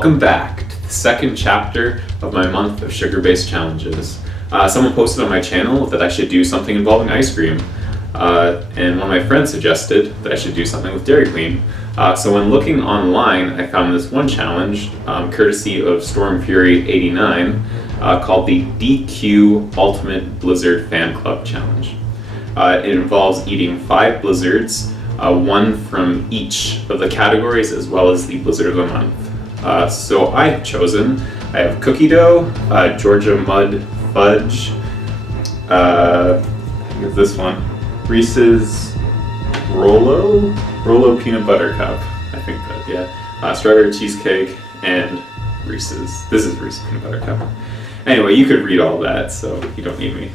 Welcome back to the second chapter of my month of sugar-based challenges. Someone posted on my channel that I should do something involving ice cream, and one of my friends suggested that I should do something with Dairy Queen. So when looking online, I found this one challenge, courtesy of Storm Fury 89, called the DQ Ultimate Blizzard Fan Club Challenge. It involves eating 5 blizzards, one from each of the categories as well as the Blizzard of the Month. So I have chosen, I have cookie dough, Georgia Mud Fudge, I think it's this one, Reese's Rolo Peanut Butter Cup, I think that, yeah, strawberry cheesecake, and Reese's. This is Reese's Peanut Butter Cup. Anyway, you could read all that, so you don't need me.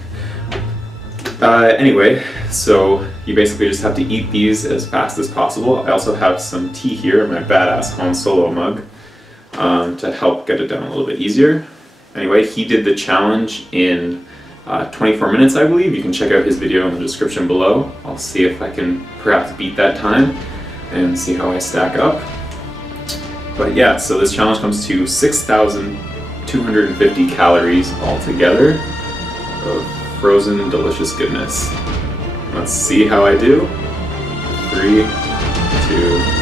Anyway, so you basically just have to eat these as fast as possible. I also have some tea here in my badass Han Solo mug to help get it done a little bit easier. Anyway, he did the challenge in 24 minutes, I believe. You can check out his video in the description below. I'll see if I can perhaps beat that time and see how I stack up. But yeah, so this challenge comes to 6,250 calories altogether of frozen delicious goodness. Let's see how I do. 3, 2, 1.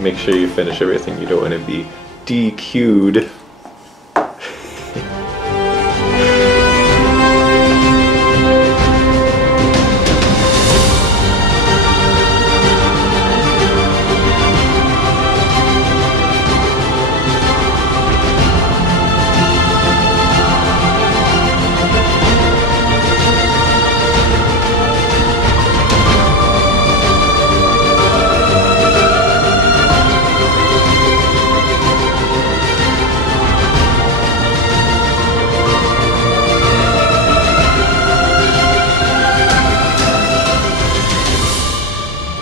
Make sure you finish everything. You don't want to be DQ'd.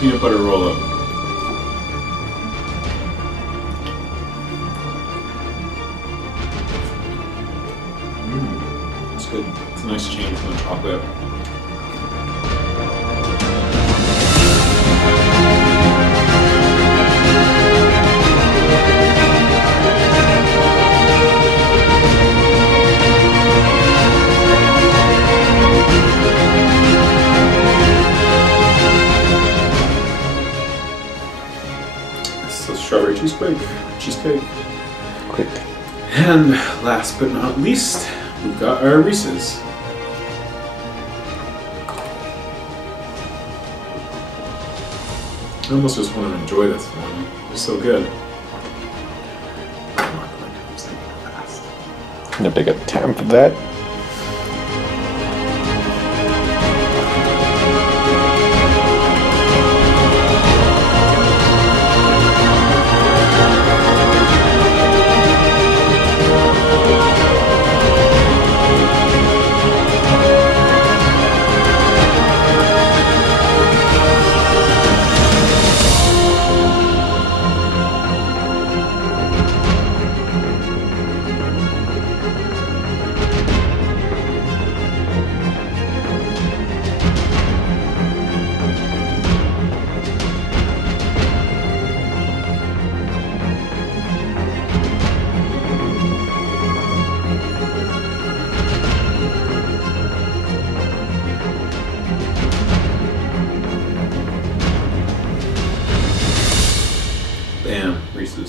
Peanut butter roll-up. It's good. It's a nice change from the chocolate. Strawberry cheesecake. Quick. And last but not least, we've got our Reese's. I almost just want to enjoy this one. They're so good. I'm not going to use them fast. Nobody got time for that.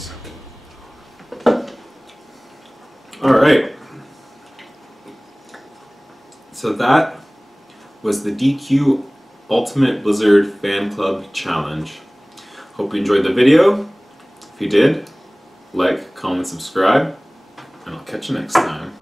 delicious. Alright. So that was the DQ Ultimate Blizzard Fan Club Challenge. Hope you enjoyed the video. If you did, like, comment, subscribe, and I'll catch you next time.